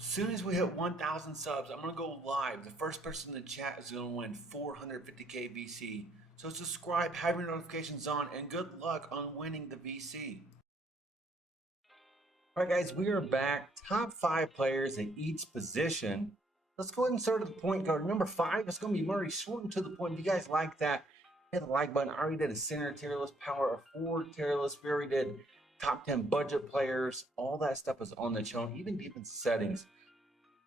Soon as we hit 1,000 subs, I'm going to go live. The first person in the chat is going to win 450k VC. So subscribe, have your notifications on, and good luck on winning the VC. All right, guys, we are back. Top 5 players in each position. Let's go ahead and start at the point guard. Number 5 is going to be Murray, short and to the point. If you guys like that, hit the like button. I already did a center tier list, power, a forward tier list. We already did top 10 budget players. All that stuff is on the channel, even defense settings.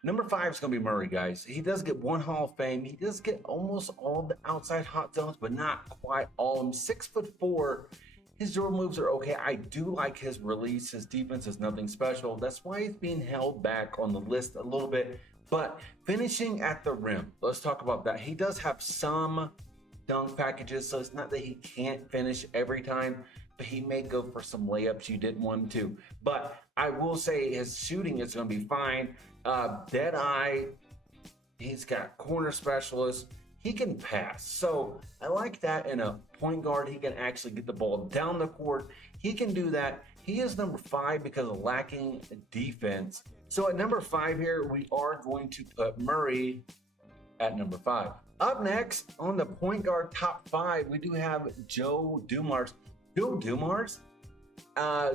Number 5 is going to be Murray, guys. He does get one Hall of Fame. He does get almost all the outside hot zones, but not quite all of them. 6'4". His dribble moves are okay. I do like his release. His defense is nothing special. That's why he's being held back on the list a little bit. But finishing at the rim, let's talk about that. He does have some dunk packages, so it's not that he can't finish every time, but he may go for some layups you didn't want him to. But I will say his shooting is going to be fine. Dead eye, he's got corner specialist. He can pass. So I like that in a point guard. He can actually get the ball down the court. He can do that. He is number 5 because of lacking defense. So at number 5 here, we are going to put Murray at number 5. Up next on the point guard top 5, we do have Joe Dumars. Joe Dumars,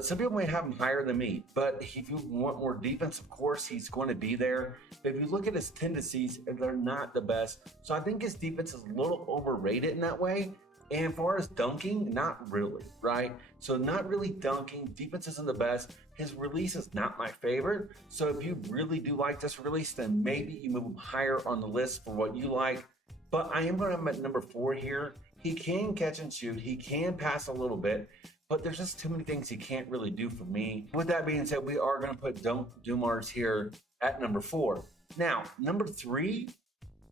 some people may have him higher than me, but if you want more defense, of course, he's going to be there. But if you look at his tendencies, they're not the best. So I think his defense is a little overrated in that way. And as far as dunking, not really, right? So not really dunking. Defense isn't the best. His release is not my favorite. So if you really do like this release, then maybe you move him higher on the list for what you like. But I am going to have him at number 4 here. He can catch and shoot. He can pass a little bit. But there's just too many things he can't really do for me. With that being said, we are going to put Dumars here at number 4. Now, number 3,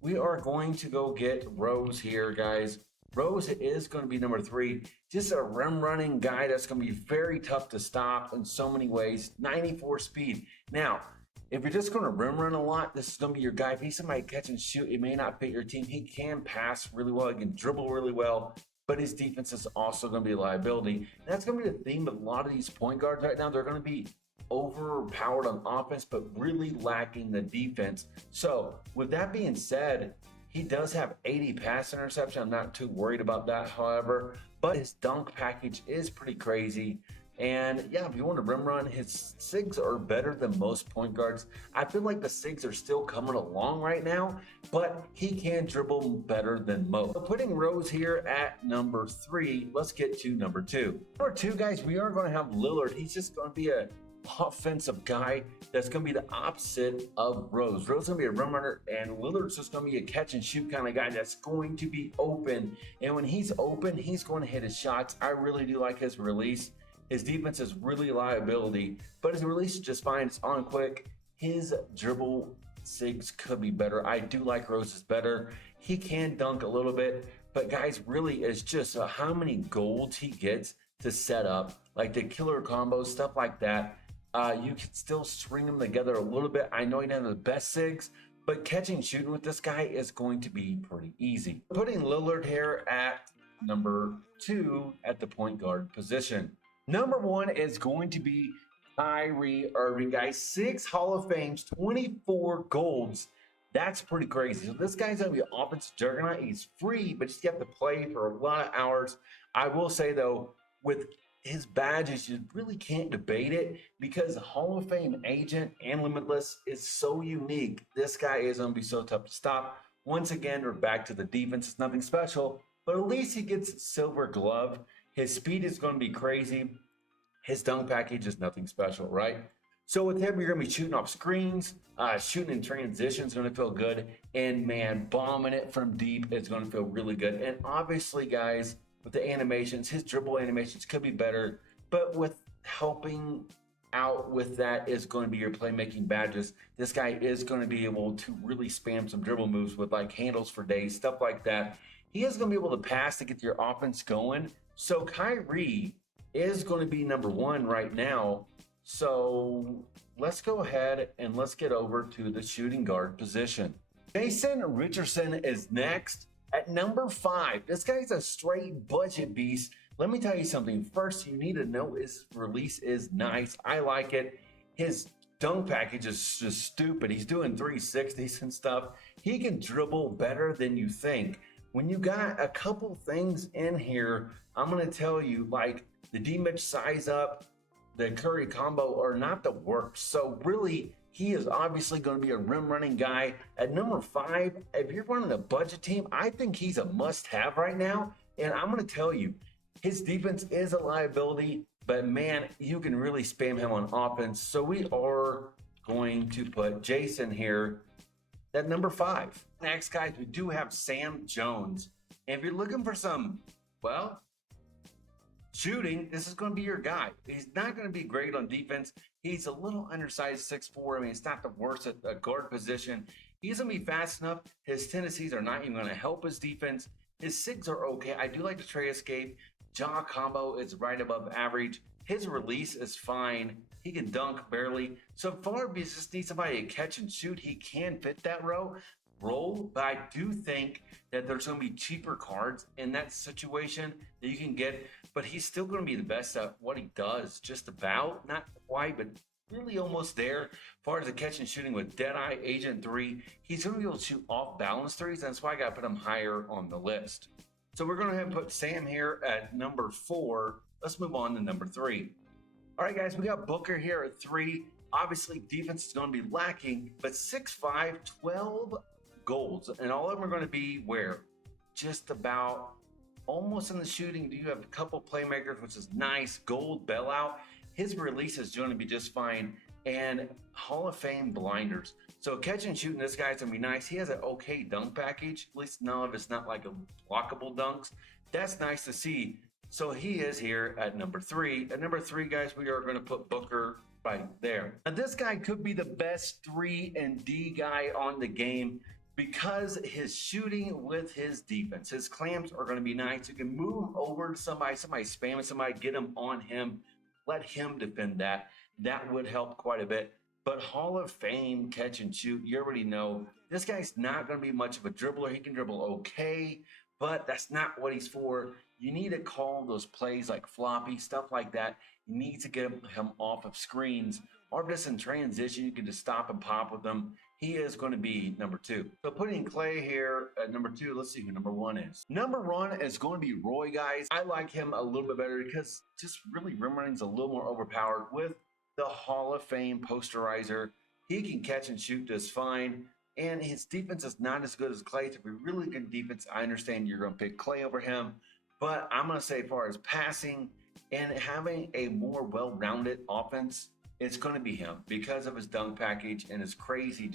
we are going to go get Rose here, guys. Rose is going to be number 3. Just a rim running guy that's going to be very tough to stop in so many ways. 94 speed. Now, if you're just going to rim run a lot, this is going to be your guy. If he's somebody catch and shoot, it may not fit your team. He can pass really well. He can dribble really well. But his defense is also going to be a liability. And that's going to be the theme of a lot of these point guards right now. They're going to be overpowered on offense, but really lacking the defense. So with that being said, he does have 80 pass interception. I'm not too worried about that, however, but his dunk package is pretty crazy. And yeah, if you want to rim run, his SIGs are better than most point guards. I feel like the SIGs are still coming along right now, but he can dribble better than most. So putting Rose here at number 3, let's get to number 2. Number 2, guys, we are going to have Lillard. He's just going to be a offensive guy that's going to be the opposite of Rose. Rose is going to be a rim runner, and Lillard's just going to be a catch and shoot kind of guy that's going to be open. And when he's open, he's going to hit his shots. I really do like his release. His defense is really a liability, but his release is just fine. It's on quick. His dribble SIGs could be better. I do like Rose's better. He can dunk a little bit, but guys, really it's just how many golds he gets to set up, like the killer combos, stuff like that. You can still string them together a little bit. I know he doesn't have the best SIGs, but catching shooting with this guy is going to be pretty easy. Putting Lillard here at number 2 at the point guard position. Number 1 is going to be Kyrie Irving, guys. 6 Hall of Fames, 24 golds. That's pretty crazy. So this guy's going to be an offensive juggernaut. He's free, but you have to play for a lot of hours. I will say, though, with his badges, you really can't debate it because Hall of Fame agent and Limitless is so unique. This guy is going to be so tough to stop. Once again, we're back to the defense. It's nothing special, but at least he gets silver glove. His speed is going to be crazy. His dunk package is nothing special, right? So with him, you're going to be shooting off screens, shooting in transition is going to feel good, and man, bombing it from deep is going to feel really good. And obviously, guys, with the animations, his dribble animations could be better, but with helping out with that is going to be your playmaking badges. This guy is going to be able to really spam some dribble moves with like handles for days, stuff like that. He is going to be able to pass to get your offense going. So Kyrie is going to be number 1 right now. So let's go ahead and let's get over to the shooting guard position. Jason Richardson is next at number 5. This guy's a straight budget beast. Let me tell you something. First, you need to know his release is nice. I like it. His dunk package is just stupid. He's doing 360s and stuff. He can dribble better than you think. When you got a couple things in here, I'm going to tell you, like the D-Mitch size up, the Curry combo are not the worst. So really, he is obviously going to be a rim running guy. At number 5, if you're running a budget team, I think he's a must-have right now. And I'm going to tell you, his defense is a liability, but man, you can really spam him on offense. So we are going to put Jason here at number 5. Next, guys, we do have Sam Jones. And if you're looking for some, well, shooting, this is going to be your guy. He's not going to be great on defense. He's a little undersized, 6'4". I mean, it's not the worst at the guard position. He's going to be fast enough. His tendencies are not even going to help his defense. His SIGs are okay. I do like the tray escape. Jaw combo is right above average. His release is fine. He can dunk barely. So far, if you just need somebody to catch and shoot, he can fit that role. But I do think that there's going to be cheaper cards in that situation that you can get. But he's still going to be the best at what he does, just about. Not quite, but really almost there. As far as the catch and shooting with Deadeye, Agent 3, he's going to be able to shoot off balance threes. That's why I got to put him higher on the list. So we're going to have to put Sam here at number 4. Let's move on to number 3. All right, guys, we got Booker here at 3. Obviously, defense is going to be lacking, but 6'5", 12 golds. And all of them are going to be where? Just about almost in the shooting. Do you have a couple playmakers, which is nice. Gold bailout. His release is going to be just fine. And Hall of Fame blinders. So catch and shooting, this guy's going to be nice. He has an okay dunk package. At least none of it's not like a blockable dunks. That's nice to see. So he is here at number 3. At number 3, guys, we are going to put Booker right there. Now, this guy could be the best 3 and D guy on the game because his shooting with his defense, his clamps are going to be nice. You can move him over to somebody spamming somebody, get him on him, let him defend that. That would help quite a bit. But Hall of Fame catch and shoot, you already know this guy's not going to be much of a dribbler. He can dribble okay, but that's not what he's for. You need to call those plays like floppy, stuff like that. You need to get him off of screens, or just in transition, you can just stop and pop with them. He is going to be number 2. So putting Clay here at number 2, let's see who number 1 is. Number 1 is going to be Roy, guys. I like him a little bit better because just really rim running's a little more overpowered with the Hall of Fame posterizer. He can catch and shoot just fine. And his defense is not as good as Clay. To be really good defense, I understand you're going to pick Clay over him. But I'm going to say as far as passing and having a more well-rounded offense, it's going to be him because of his dunk package and his crazy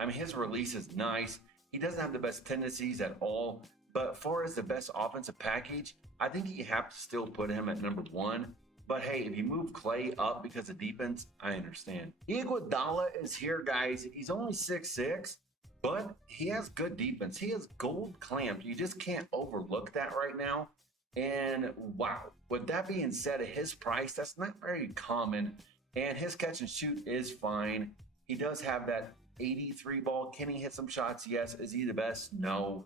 I mean, his release is nice. He doesn't have the best tendencies at all. But as far as the best offensive package, I think you have to still put him at number 1. But hey, if you move Clay up because of defense, I understand. Iguodala is here, guys. He's only 6'6", but he has good defense. He has gold clamps. You just can't overlook that right now. And wow, with that being said, at his price, that's not very common. And his catch and shoot is fine. He does have that 83 ball. Can he hit some shots? Yes. Is he the best? No.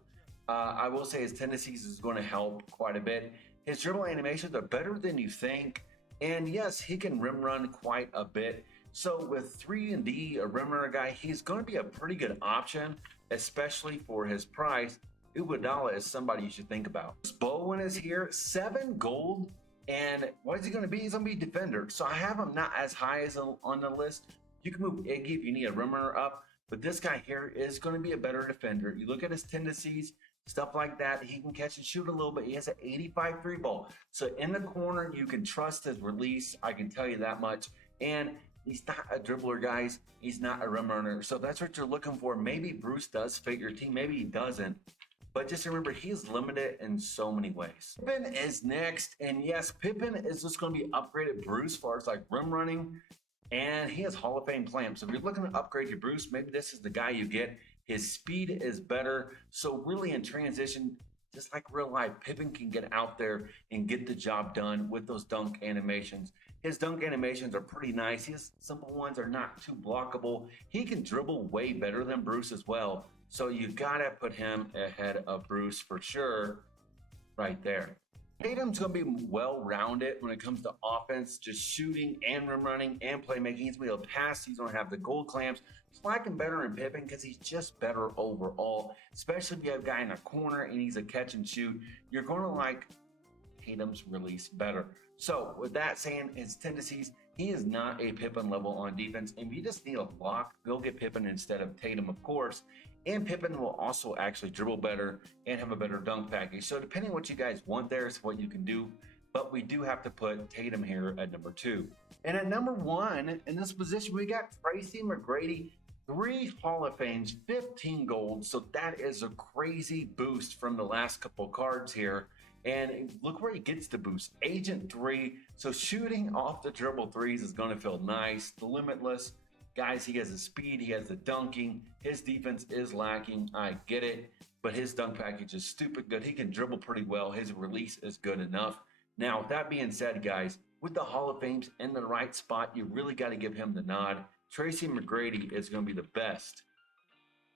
I will say his tendencies is going to help quite a bit. His dribble animations are better than you think. And yes, he can rim run quite a bit. So with 3 and D, a rim runner guy, he's going to be a pretty good option, especially for his price. Iguodala is somebody you should think about. Bowen is here, 7 gold. And what is he going to be? He's going to be a defender. So I have him not as high as on the list. You can move Iggy if you need a rim runner up. But this guy here is going to be a better defender. You look at his tendencies, stuff like that. He can catch and shoot a little bit. He has an 85 3 ball. So in the corner, you can trust his release. I can tell you that much. And he's not a dribbler, guys. He's not a rim runner. So if that's what you're looking for, maybe Bruce does fit your team. Maybe he doesn't. But just remember, he's limited in so many ways. Pippen is next. And yes, Pippen is just going to be upgraded Bruce as far as like rim running. And he has Hall of Fame clamps. So if you're looking to upgrade your Bruce, maybe this is the guy you get. His speed is better. So really in transition, just like real life, Pippen can get out there and get the job done with those dunk animations. His dunk animations are pretty nice. His simple ones are not too blockable. He can dribble way better than Bruce as well. So you gotta put him ahead of Bruce for sure, right there. Tatum's going to be well-rounded when it comes to offense, just shooting and rim running and playmaking. He's going to be able to pass. He's going to have the gold clamps. He's lacking better in Pippen because he's just better overall, especially if you have a guy in a corner and he's a catch and shoot. You're going to like Tatum's release better. So with that saying, his tendencies, he is not a Pippen level on defense. And if you just need a block, go get Pippen instead of Tatum, of course. And Pippen will also actually dribble better and have a better dunk package. So depending on what you guys want there is what you can do. But we do have to put Tatum here at number 2. And at number 1, in this position, we got Tracy McGrady. 3 Hall of Fames, 15 gold. So that is a crazy boost from the last couple cards here. And look where he gets the boost. Agent 3. So shooting off the dribble threes is going to feel nice. The limitless. Guys, he has the speed. He has the dunking. His defense is lacking. I get it. But his dunk package is stupid good. He can dribble pretty well. His release is good enough. Now, with that being said, guys, with the Hall of Fames in the right spot, you really got to give him the nod. Tracy McGrady is going to be the best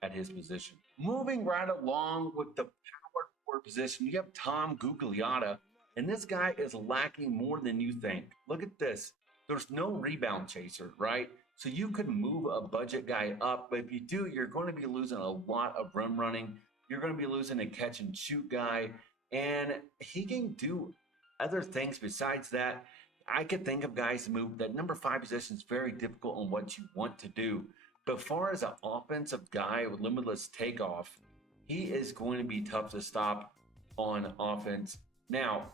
at his position. Moving right along with the power forward position, you have Tom Gugliotta, and this guy is lacking more than you think. Look at this. There's no rebound chaser, right? So you could move a budget guy up, but if you do, you're going to be losing a lot of rim running. You're going to be losing a catch and shoot guy, and he can do other things besides that. I could think of guys to move. That number 5 position is very difficult on what you want to do. But as far as an offensive guy with limitless takeoff, he is going to be tough to stop on offense. Now,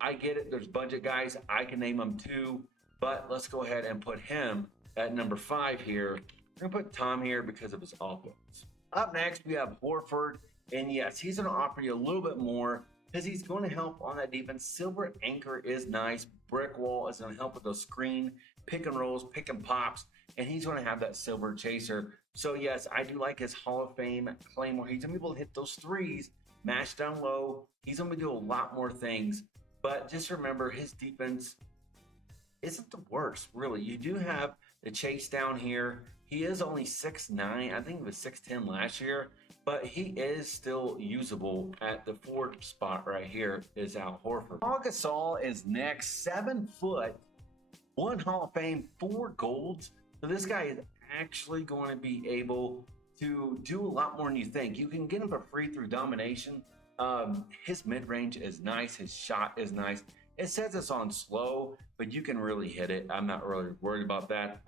I get it. There's budget guys. I can name them too. But let's go ahead and put him at number 5 here. We're going to put Tom here because of his offense. Up next, we have Horford. And yes, he's going to offer you a little bit more because he's going to help on that defense. Silver anchor is nice. Brick wall is going to help with the screen, pick and rolls, pick and pops. And he's going to have that silver chaser. So yes, I do like his Hall of Fame claim where he's going to be able to hit those threes, match down low. He's going to do a lot more things. But just remember, his defense isn't the worst, really. You do have the chase down here. He is only 6'9". I think he was 6'10" last year. But he is still usable at the 4th spot right here is Al Horford. Paul Gasol is next, 7 foot, 1 Hall of Fame, 4 golds. So this guy is actually going to be able to do a lot more than you think. You can get him for free through domination. His mid-range is nice. His shot is nice. It says it's on slow, but you can really hit it. I'm not really worried about that.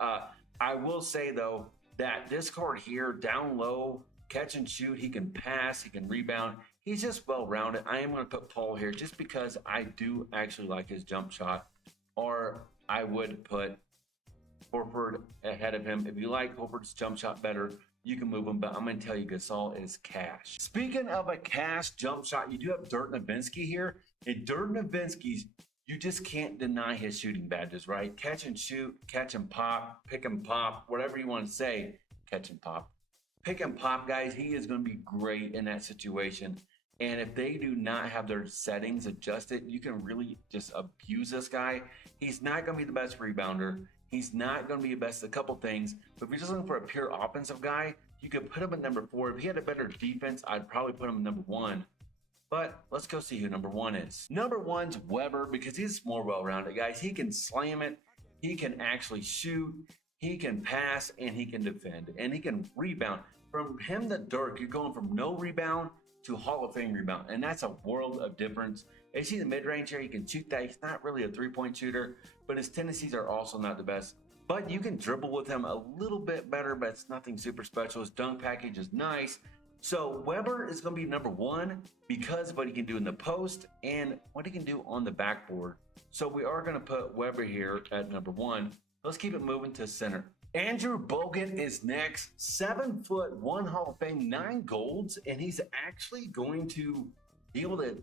I will say, though, that this card here, down low, catch and shoot, he can pass, he can rebound. He's just well-rounded. I am going to put Paul here just because I do actually like his jump shot, or I would put Horford ahead of him. If you like Horford's jump shot better, you can move him, but I'm going to tell you Gasol is cash. Speaking of a cash jump shot, you do have Dirk Nowitzki here. And Dirk Nowitzki's, you just can't deny his shooting badges, right? Catch and shoot, catch and pop, pick and pop, whatever you want to say, catch and pop. Pick and pop, guys, he is going to be great in that situation. And if they do not have their settings adjusted, you can really just abuse this guy. He's not going to be the best rebounder. He's not going to be the best at a couple things. But if you're just looking for a pure offensive guy, you could put him at number 4. If he had a better defense, I'd probably put him at number 1. But let's go see who number 1 is. Number 1's Weber because he's more well-rounded, guys. He can slam it. He can actually shoot. He can pass, and he can defend, and he can rebound. From him to Dirk, you're going from no rebound to Hall of Fame rebound, and that's a world of difference. You see the mid-range here, he can shoot that. He's not really a three-point shooter, but his tendencies are also not the best. But you can dribble with him a little bit better, but it's nothing super special. His dunk package is nice. So Weber is going to be number 1 because of what he can do in the post and what he can do on the backboard. So we are going to put Weber here at number 1. Let's keep it moving to center. Andrew Bogut is next. 7 foot, 1 Hall of Fame, 9 golds, and he's actually going to be able to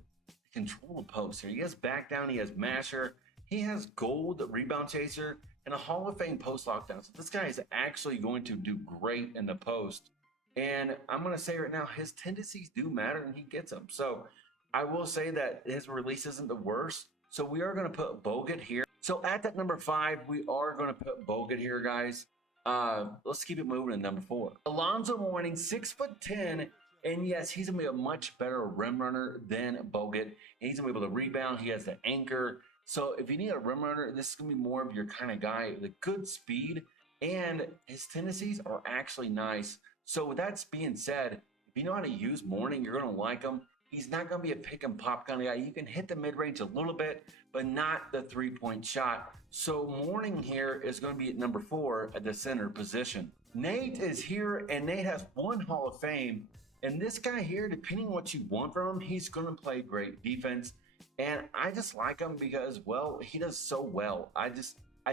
control the post here. He has back down, he has masher, he has gold rebound chaser, and a Hall of Fame post lockdown. So this guy is actually going to do great in the post. And I'm going to say right now, his tendencies do matter, and he gets them. So I will say that his release isn't the worst. So we are going to put Bogut here. So at that number 5, we are going to put Bogut here, guys. Let's keep it moving to number 4. Alonzo Mourning, 6'10", And yes, he's going to be a much better rim runner than Bogut. He's going to be able to rebound. He has the anchor. So if you need a rim runner, this is going to be more of your kind of guy. The good speed and his tendencies are actually nice. So with that being said, if you know how to use Mourning, you're going to like him. He's not going to be a pick and pop kind of guy. You can hit the mid range a little bit, but not the 3-point shot. So Mourning here is going to be at number 4 at the center position. Nate is here, and Nate has one Hall of Fame. And this guy here, depending on what you want from him, he's going to play great defense. And I just like him because, well, he does so well. I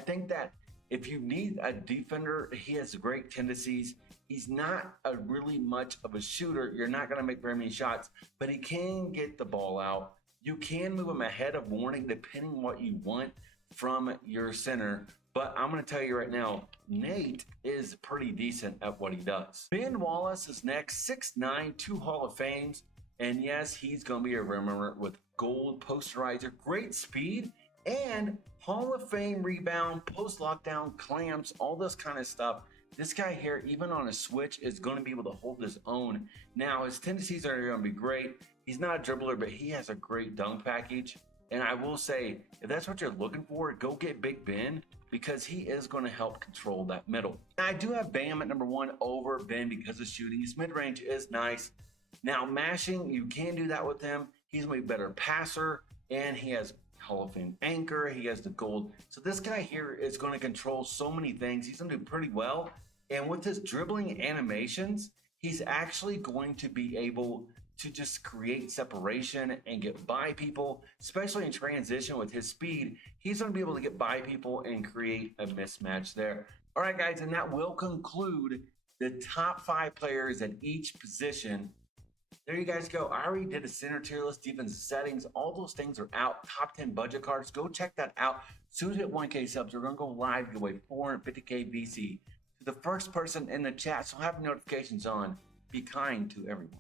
think that if you need a defender, he has great tendencies. He's not a really much of a shooter. You're not going to make very many shots, but he can get the ball out. You can move him ahead of Mourning depending on what you want from your center. But I'm going to tell you right now, Nate is pretty decent at what he does. Ben Wallace is next, 6'9", 2 Hall of Fames. And yes, he's going to be a rim runner with gold posterizer, great speed, and Hall of Fame rebound, post lockdown, clamps, all this kind of stuff. This guy here, even on a switch, is going to be able to hold his own. Now, his tendencies are going to be great. He's not a dribbler, but he has a great dunk package. And I will say, if that's what you're looking for, go get Big Ben, because he is going to help control that middle. I do have Bam at number 1 over Ben because of shooting. His mid-range is nice. Now, mashing, you can do that with him. He's going to be a better passer, and he has Hall of Fame anchor. He has the gold. So this guy here is going to control so many things. He's going to do pretty well. And with his dribbling animations, he's actually going to be able to just create separation and get by people, especially in transition with his speed. He's going to be able to get by people and create a mismatch there. All right, guys, and that will conclude the top 5 players at each position. There you guys go. I already did a center tier list, defense settings. All those things are out. Top 10 budget cards. Go check that out. As soon as we hit 1K subs, we're going to go live, give away 450K VC to the first person in the chat. So have notifications on. Be kind to everyone.